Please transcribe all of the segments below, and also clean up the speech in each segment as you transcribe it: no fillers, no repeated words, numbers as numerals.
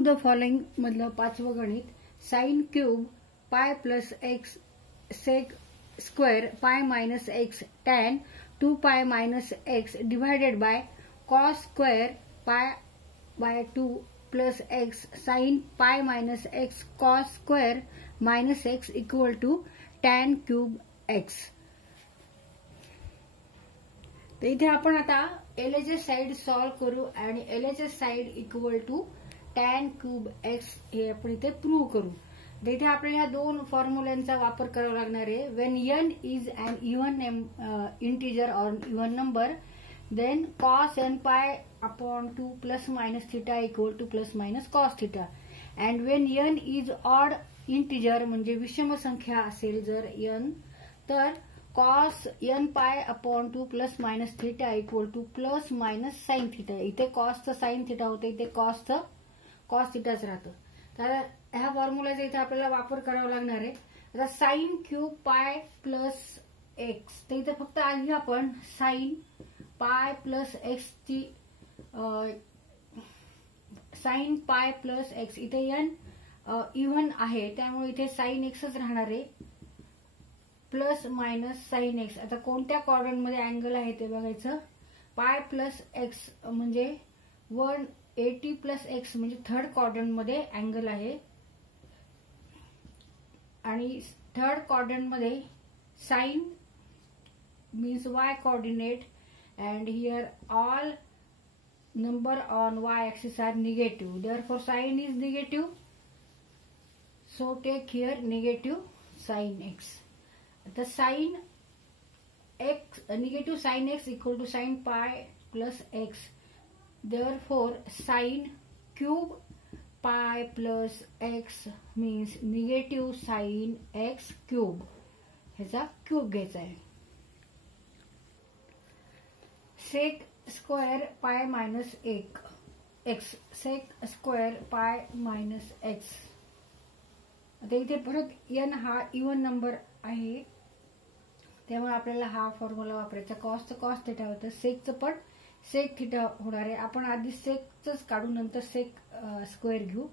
Do the following मधलं पाचवं गणित. Sine cube pi plus x sec square pi minus x tan 2 pi minus x divided by cos square pi by 2 plus x sine pi minus x cos square minus x equal to tan cube x. तर इथे आपण आता LHS side solve करू आणि LHS side equal to tan cube x हे आपण इथे prove करू. तर इथे आपल्याला ह्या दोन फॉर्म्युल्यांचा वापर करावा लागणार आहे. When n is an even integer और even number then cos n pi upon 2 plus minus theta equal to plus minus cos theta. And when n is odd integer म्हणजे विषम संख्या असेल जर एन तर cos n pi upon 2 plus minus theta equal to plus minus sine theta. इथे कॉसचं sine theta होतं, इथे कॉसचं कॉस थिटाच राहतं. तर ह्या फॉर्म्युलाचा इथे आपल्याला वापर करावा लागणार आहे. आता sign cube pi plus x, तर इथे फक्त आधी आपण साइन पाय प्लस एक्स ची साइन पाय प्लस एक्स इथे एन इव्हन आहे त्यामुळे इथे साइन एक्सच राहणार आहे प्लस मायनस साइन एक्स. आता कोणत्या क्वाड्रंट मध्ये अँगल आहे ते बघायचं. पाय प्लस एक्स म्हणजे 180 प्लस एक्स म्हणजे थर्ड क्वाड्रंट मध्ये अँगल आहे आणि थर्ड क्वाड्रंट मध्ये sine means y coordinate and here all number on y-axis are negative. Therefore, sin is negative. So take here negative sin x. The sin x negative sin x equal to sin pi plus x. Therefore, sin cube pi plus x means negative sin x cube. ह्याचा cube घ्यायचा आहे. Sec square pi minus x sec square pi minus x. आता इथे परत N हा even number आहे त्यामुळे आपल्याला हा फॉर्म्युला वापरायचा. कॉसचं कॉस थिटा होतं, सेकचं पण सेक थिटा होणार आहे. आपण आधी सेकच काढू नंतर सेक स्क्वेअर घेऊ.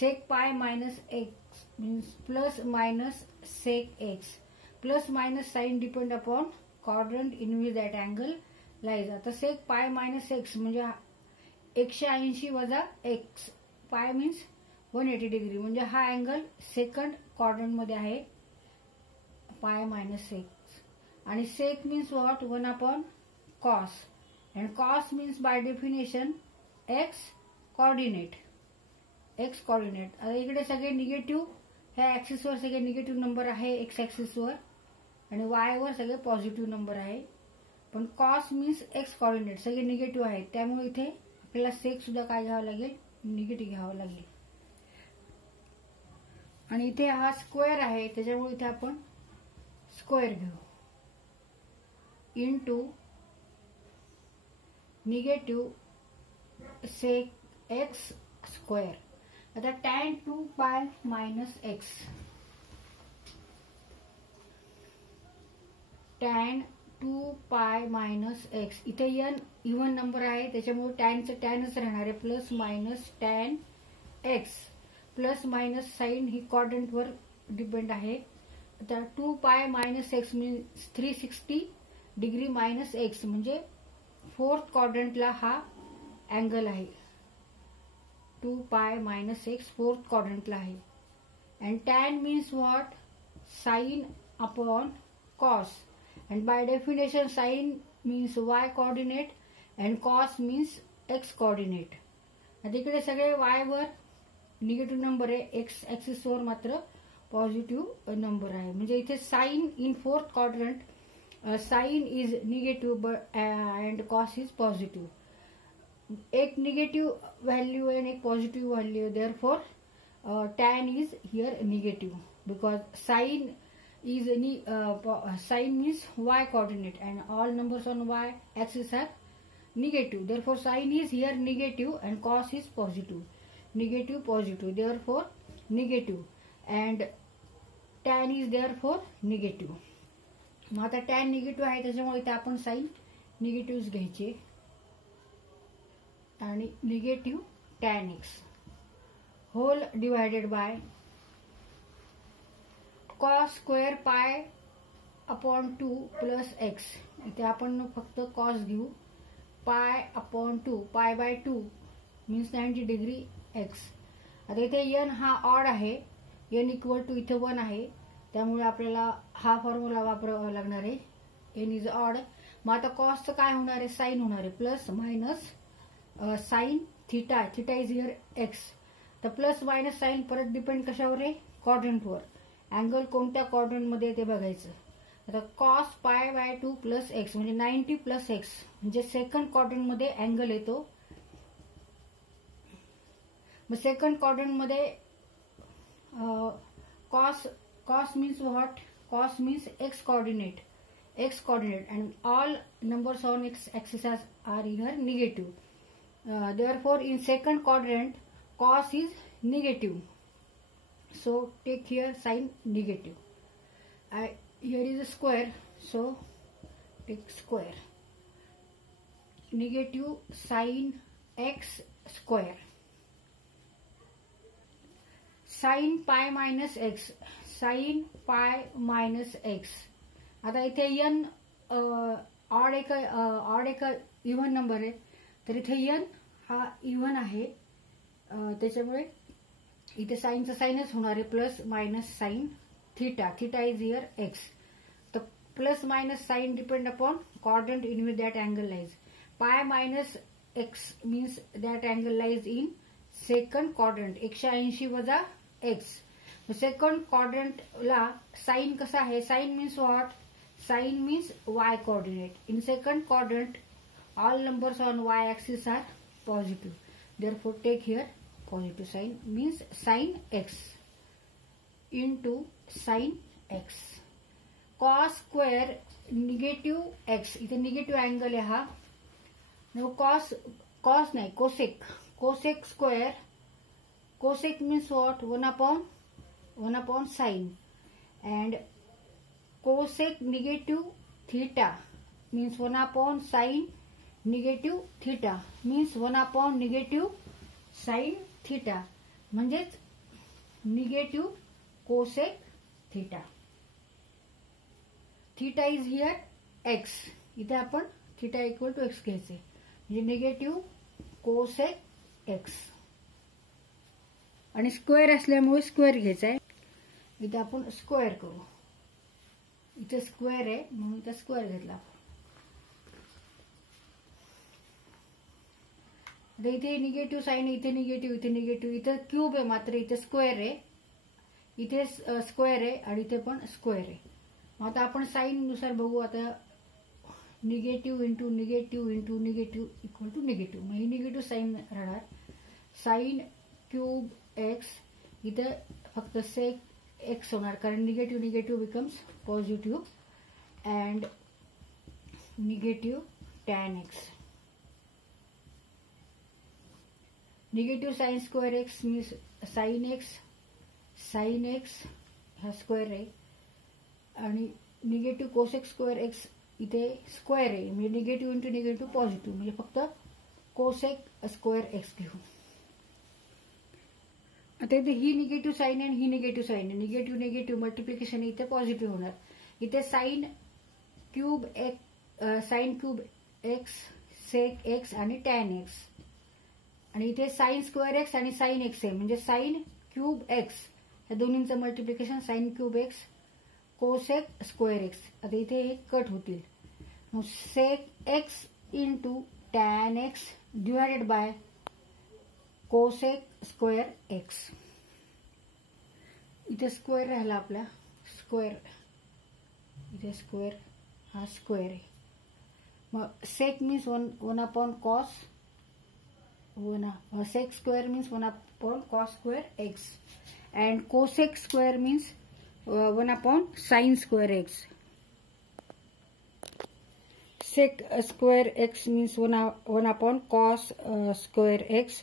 Sec pi minus x means plus minus sec x plus minus sign depend upon quadrant in which that angle lies. आता सेक पाय मायनस एक्स म्हणजे 180 वजा एक्स पाय मीन्स 180 डिग्री म्हणजे हा अँगल सेकंड क्वाड्रंट मध्ये आहे पाय मायनस एक्स. आणि sec means what 1 upon cos and cos means by definition x coordinate. आता इकडे सगळे निगेटिव्ह ह्या ऍक्सिसवर सगळे निगेटिव्ह नंबर आहे एक्स ऍक्सिसवर आणि वाय वर सगळे पॉझिटिव्ह नंबर आहे. पण कॉस मीन्स एक्स कोऑर्डिनेट सगळे निगेटिव्ह आहेत त्यामुळे इथे आपल्याला सेक सुद्धा काय घ्यावं लागेल निगेटिव्ह घ्यावं लागेल. आणि इथे हा स्क्वेअर आहे त्याच्यामुळे इथे आपण स्क्वेअर घेऊ into negative sec x square. आता tan 2 pi minus x tan 2 pi minus x. इथे एन इव्हन नंबर आहे त्याच्यामुळे टॅनचं टॅनच राहणार आहे plus minus tan x plus minus sign ही क्वाड्रंट वर डिपेंड आहे. आता 2 pi minus x means 360 degree minus x म्हणजे फोर्थ क्वाड्रंटला हा अँगल आहे. 2 पाय मायनस एक्स फोर्थ क्वाड्रंटला आहे. And tan means what sine upon cos. And by definition sin means y coordinate and cos means x coordinate. आता इकडे सगळे y वर निगेटिव्ह नंबर आहे x ऍक्सिस वर मात्र पॉझिटिव्ह नंबर आहे. म्हणजे इथे sine in fourth quadrant sine is negative and cos is positive. एक निगेटिव्ह व्हॅल्यू आहे आणि एक पॉझिटिव्ह व्हॅल्यू आहे. Therefore tan is here negative because sine is sin means y coordinate and all numbers on y axis are negative. Therefore sin is here negative and cos is positive. Negative positive therefore negative and tan is therefore negative. मग आता tan negative आहे त्याच्यामुळे इथे आपण sign negative घ्यायचे आणि negative tan x whole divided by cos square pi upon 2 plus x. इथे आपण फक्त कॉस घेऊ. पाय अपॉन 2, पाय बाय 2 मीन्स 90 डिग्री एक्स. आता इथे n हा ऑड आहे, n इक्वल टू इथे 1 आहे, त्यामुळे आपल्याला हा फॉर्म्युला वापरावा लागणार आहे. n is odd. मग आता कॉसचं काय होणार आहे, साइन होणार आहे. Plus minus sine theta, theta is here x. तर प्लस मायनस साइन परत डिपेंड कशावर आहे, क्वाड्रंटवर. अँगल कोणत्या क्वाड्रंटमध्ये ते बघायचं. आता cos pi by 2 plus x म्हणजे 90 प्लस एक्स म्हणजे सेकंड क्वाड्रंटमध्ये अँगल येतो. मग सेकंड क्वाड्रंटमध्ये cos means what, cos means x coordinate, and all numbers on x axis are here negative. Therefore in second quadrant cos is negative, so take here sign negative. Here is a square, so take square. Negative sin x square. Sin pi minus x, sin pi minus x. आता इथे n odd एक even number आहे, तर इथे n हा even आहे, त्याच्यामुळे इथे साइनचा साइनच होणार आहे. Plus minus sine theta, theta is here x. तर plus minus sign depend upon quadrant in which that angle lies. Pi minus x means that angle lies in second quadrant. 180 वजा x. Second क्वाड्रंटला sine कसा आहे, sine means what, sine means y coordinate. In second quadrant, all numbers on y axis are positive. Therefore, take here positive sign means sin x into sin x. Cos square negative x. इथे negative angle आहे हा. Now cos नाही, cosec square. Cosec means what? 1 upon sin. And cosec negative theta means 1 upon sin negative theta means 1 upon negative sin theta म्हणजेच negative cosec theta. Theta is here x. इथे आपण theta equal to x घ्यायचे म्हणजे negative cosec x. आणि square असल्यामुळे square घ्यायचा आहे. इथे आपण स्क्वेअर करू. इथे स्क्वेअर आहे म्हणून इथे स्क्वेअर घेतला. आता इथे निगेटिव्ह साइन आहे, इथे निगेटिव्ह, इथे निगेटिव्ह. इथे क्यूब आहे मात्र इथे स्क्वेअर आहे, इथे स्क्वेअर आहे आणि इथे पण स्क्वेअर आहे. आता आपण साइन नुसार बघू. आता negative into negative into negative equal to negative. मग ही निगेटिव्ह साइन राहणार. साइन क्यूब एक्स इथे फक्त सेक एक्स होणार कारण negative negative becomes positive and negative tan x. Negative sine square x means sine x हा स्क्वेअर आहे आणि निगेटिव्ह कोसेक स्क्वेअर एक्स इथे स्क्वेअर आहे म्हणजे निगेटिव्ह इंटू निगेटिव्ह पॉझिटिव्ह म्हणजे फक्त कोसेक स्क्वेअर एक्स घेऊ. आता इथे ही निगेटिव्ह साइन आहे आणि ही निगेटिव्ह साइन आहे. निगेटिव्ह निगेटिव्ह मल्टिप्लिकेशन इथे पॉझिटिव्ह होणार. इथे sine cube x sec x आणि टॅन एक्स आणि इथे साइन स्क्वेअर एक्स आणि साइन एक्स आहे म्हणजे साइन क्यूब एक्स या दोन्हींचं multiplication sine cube x cosec square x. आता इथे हे कट होतील. Sec x into tan x divided by cosec square x. इथे स्क्वेअर राहिला आपला स्क्वेअर, इथे स्क्वेअर हा स्क्वेअर आहे. मग sec means 1 upon cos sec square means 1 upon cos square x and cosec square means 1 upon sine square x. Sec square x means 1 upon cos square x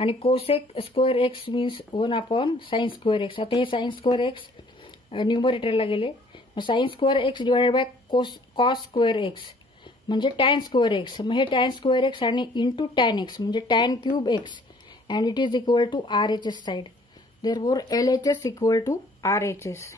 आणि cosec square x means 1 upon sine square x. आता हे sine square x न्यूमरेटरला गेले. Sine square x divided by cos square x म्हणजे tan square x. मग हे tan square x आणि into tan x म्हणजे tan cube x and it is equal to RHS side. Therefore LHS equal to RHS.